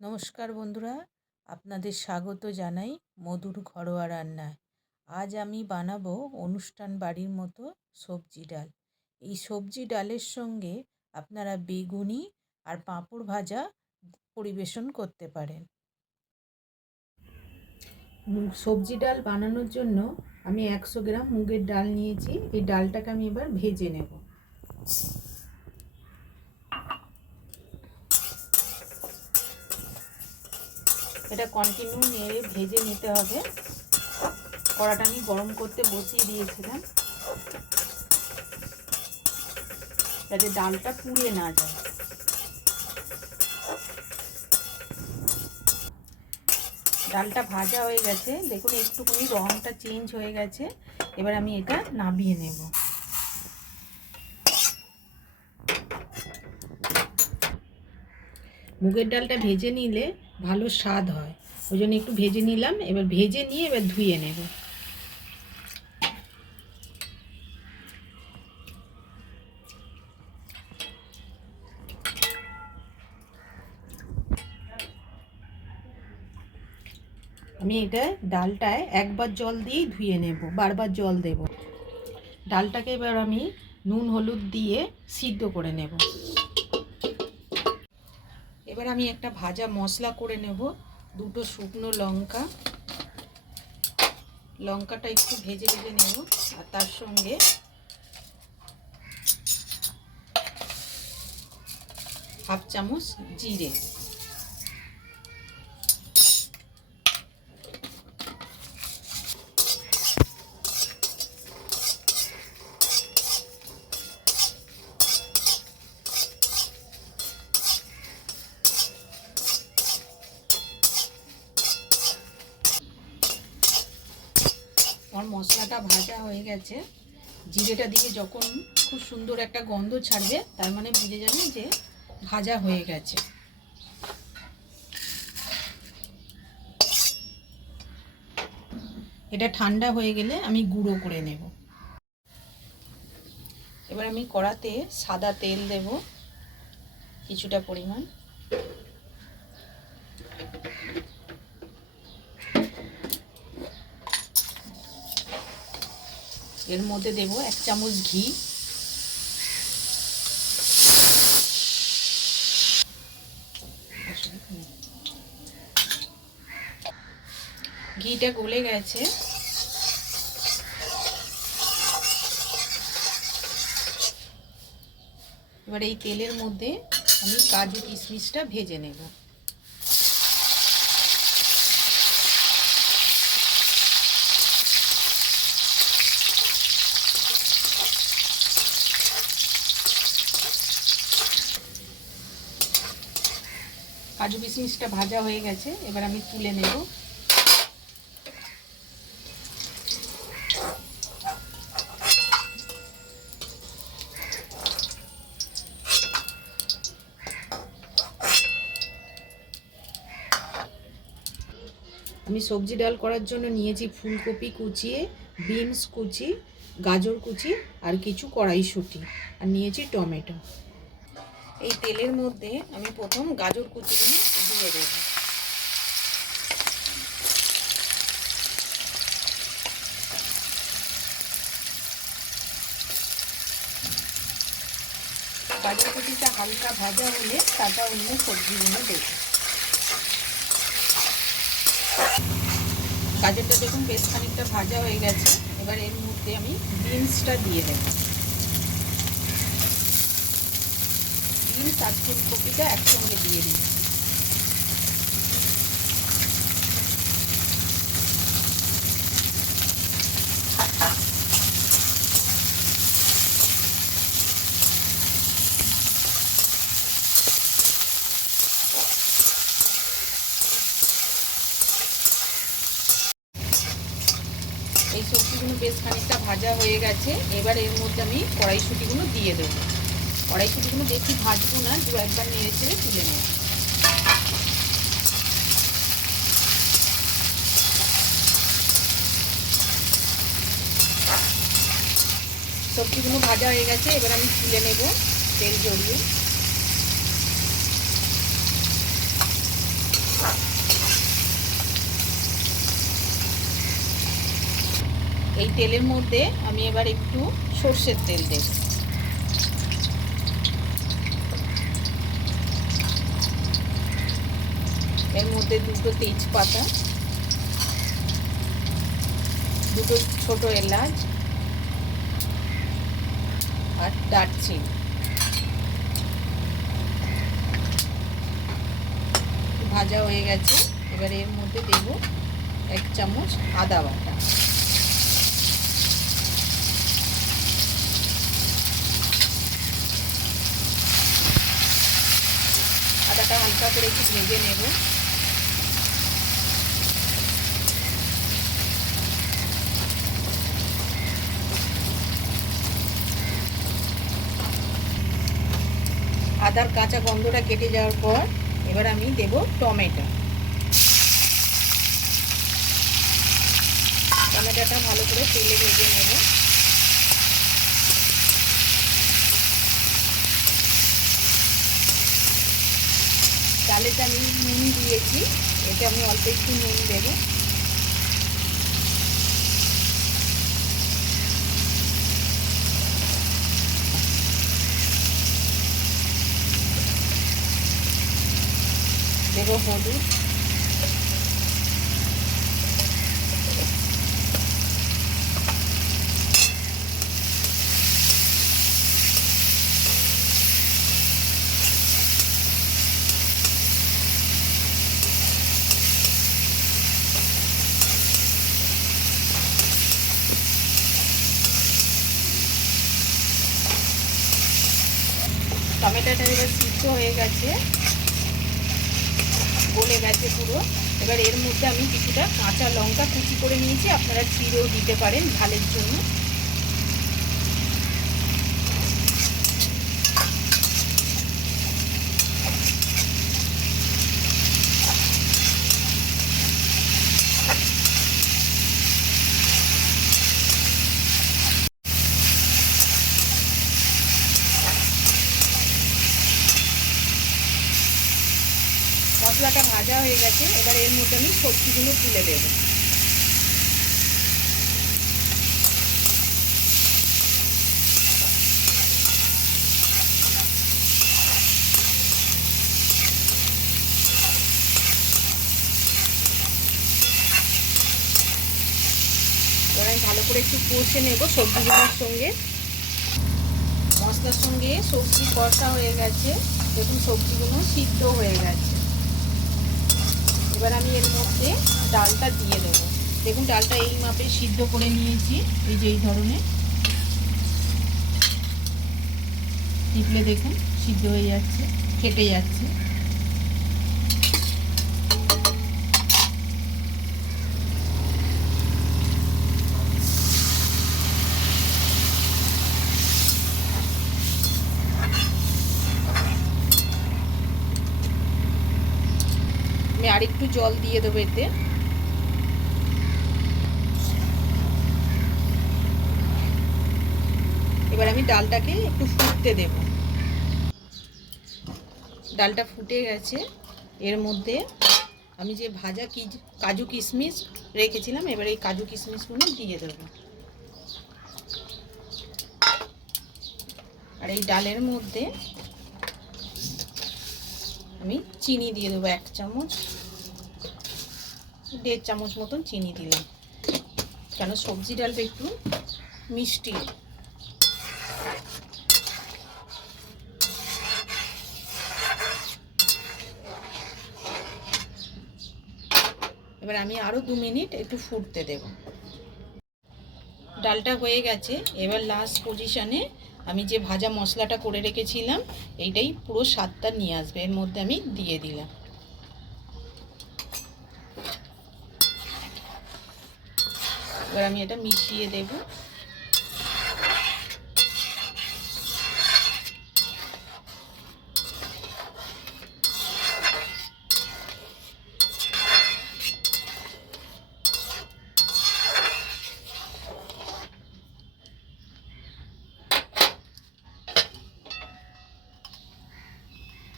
নমস্কার বন্ধুরা, আপনাদের স্বাগত জানাই মধুর ঘরোয়া রান্নায়। আজ আমি বানাবো অনুষ্ঠান বাড়ির মতো সবজি ডাল। এই সবজি ডালের সঙ্গে আপনারা বেগুনি আর পাঁপড় ভাজা পরিবেশন করতে পারেন। সবজি ডাল বানানোর জন্য আমি 100 গ্রাম মুগের ডাল নিয়েছি। এই ডালটাকে আমি এবার ভেজে নেব। এটা কন্টিনিউ নেড়ে ভেজে নিতে হবে। কড়াটা আমি গরম করতে বসিয়ে দিয়েছিলাম যাতে ডালটা পুড়ে না যায়। ডালটা ভাজা হয়ে গেছে, দেখুন একটুখানি রঙটা চেঞ্জ হয়ে গেছে। এবার আমি এটা নামিয়ে নেব। মুগের ডালটা ভেজে নিলে ভালো স্বাদ হয়, ওই জন্য একটু ভেজে নিলাম। এবার ভেজে নিয়ে এবার ধুয়ে নেব। আমি এটা ডালটায় একবার জল দিয়েই ধুয়ে নেব, বারবার জল দেব। ডালটাকে এবার আমি নুন হলুদ দিয়ে সিদ্ধ করে নেব। এবার আমি একটা ভাজা মশলা করে নেব। দুটো শুকনো লঙ্কা, লঙ্কাটা একটু ভেজে ভেজে নেব। আর তার সঙ্গে হাফ চামচ জিরে, আমার মশলাটা ভাজা হয়ে গেছে। জিরেটা দিয়ে যখন খুব সুন্দর একটা গন্ধ ছাড়বে, তার মানে বুঝে যাবেন যে ভাজা হয়ে গেছে। এটা ঠান্ডা হয়ে গেলে আমি গুঁড়ো করে নেব। এবার আমি কড়াতে সাদা তেল দেব কিছুটা পরিমাণ। এর মধ্যে দেব 1 চামচ ঘি। ঘিটা গলে গেছে। এবার এই তেলের মধ্যে আমি কাজু কিশমিশটা ভেজে নেব। কাজু কিশমিশটা ভাজা হয়ে গেছে, এবার আমি তুলে নেব। আমি সবজি ডাল করার জন্য নিয়েছি ফুলকপি কুচিয়ে, বিনস কুচি, গাজর কুচি আর কিছু কড়াইশুঁটি, আর নিয়েছি টমেটো। এই তেলের মধ্যে আমি প্রথম গাজর কুচিগুলো দিয়ে দেব। গাজর কুচিটা হালকা ভাজা হলে তাজা অন্য সবজিগুলো দেব। গাজরটা দেখুন বেশ খানিকটা ভাজা হয়ে গেছে। এবার এর মধ্যে আমি বিনসটা দিয়ে দেব। বিনস আর ফুলকপিটা একসঙ্গে দিয়ে দিই। এই সবজিগুলো বেশ খানিকটা ভাজা হয়ে গেছে। এবার এর মধ্যে আমি কড়াইশুঁটিগুলো দিয়ে দেবো। কড়াইশুঁটিগুলো বেশি ভাজবো না, দু একবার নেড়ে চেড়ে তুলে নেব। সবজিগুলো ভাজা হয়ে গেছে, এবার আমি তুলে নেব তেল জড়িয়ে। এই তেলের মধ্যে আমি এবার একটু সর্ষের তেল দেব। এর মধ্যে দুটো তেজপাতা, দুটো ছোট এলাচ আর দারচিনি। ভাজা হয়ে গেছে, এবার এর মধ্যে দেব 1 চামচ আদা বাটা। আদাটা হালকা করে একটু ভেজে নেব। আদার কাঁচা গন্ধটা কেটে যাওয়ার পর এবার আমি দেব টমেটো। টমেটোটা ভালো করে তেলে ভেজে নেব। ডালেতে আমি নুন দিয়েছি, এতে আমি অল্প একটু নুন দেব। দেব হলুদ, টমেটোটা এবার সিদ্ধ হয়ে গেছে, গলে গেছে পুরো। এবার এর মধ্যে আমি কিছুটা কাঁচা লঙ্কা কুচি করে নিয়েছি, আপনারা চিড়েও দিতে পারেন ঝালের জন্য। মশলাটা ভাজা হয়ে গেছে, এবার এর মধ্যে আমি সবজিগুলো তুলে দেব। এবার আমি ভালো করে একটু কষে নেব সবজিগুলোর সঙ্গে। মশলার সঙ্গে সবজি কষা হয়ে গেছে, দেখুন সবজিগুলো সিদ্ধ হয়ে গেছে। এবার আমি এর মধ্যে ডালটা দিয়ে দেব। দেখুন ডালটা এই মাপে সিদ্ধ করে নিয়েছি, এই যে এই ধরনের টিপলে দেখুন সিদ্ধ হয়ে যাচ্ছে, ফেটে যাচ্ছে। আমি আরেকটু জল দিয়ে দেবো এতে। এবার আমি ডালটাকে একটু ফুটতে দেব। ডালটা ফুটে গেছে, এর মধ্যে আমি যে ভাজা কাজু কিশমিশ রেখেছিলাম, এবার এই কাজু কিশমিশগুলো দিয়ে দেব। আর এই ডালের মধ্যে আমি চিনি দিয়ে দেবো 1 চামচ, 1.5 চামচ মতন চিনি দিলাম, কেন সবজি ডালটা একটু মিষ্টি। এবার আমি আরও 2 মিনিট একটু ফুটতে দেব। ডালটা হয়ে গেছে, এবার লাস্ট পজিশনে আমি যে ভাজা মশলাটা করে রেখেছিলাম এইটাই পুরো স্বাদটা নিয়ে আসবে, এর মধ্যে আমি দিয়ে দিলাম। এবার আমি এটা মিশিয়ে দেব।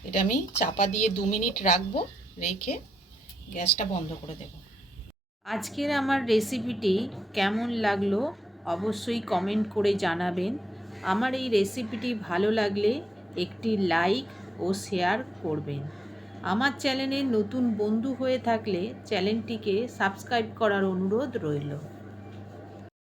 এটা আমি চাপা দিয়ে 2 মিনিট রাখবো, রেখে গ্যাসটা বন্ধ করে দেব। আজকের আমার রেসিপিটি কেমন লাগলো অবশ্যই কমেন্ট করে জানাবেন। আমার এই রেসিপিটি ভালো লাগলে একটি লাইক ও শেয়ার করবেন। আমার চ্যানেলে নতুন বন্ধু হয়ে থাকলে চ্যানেলটিকে সাবস্ক্রাইব করার অনুরোধ রইল।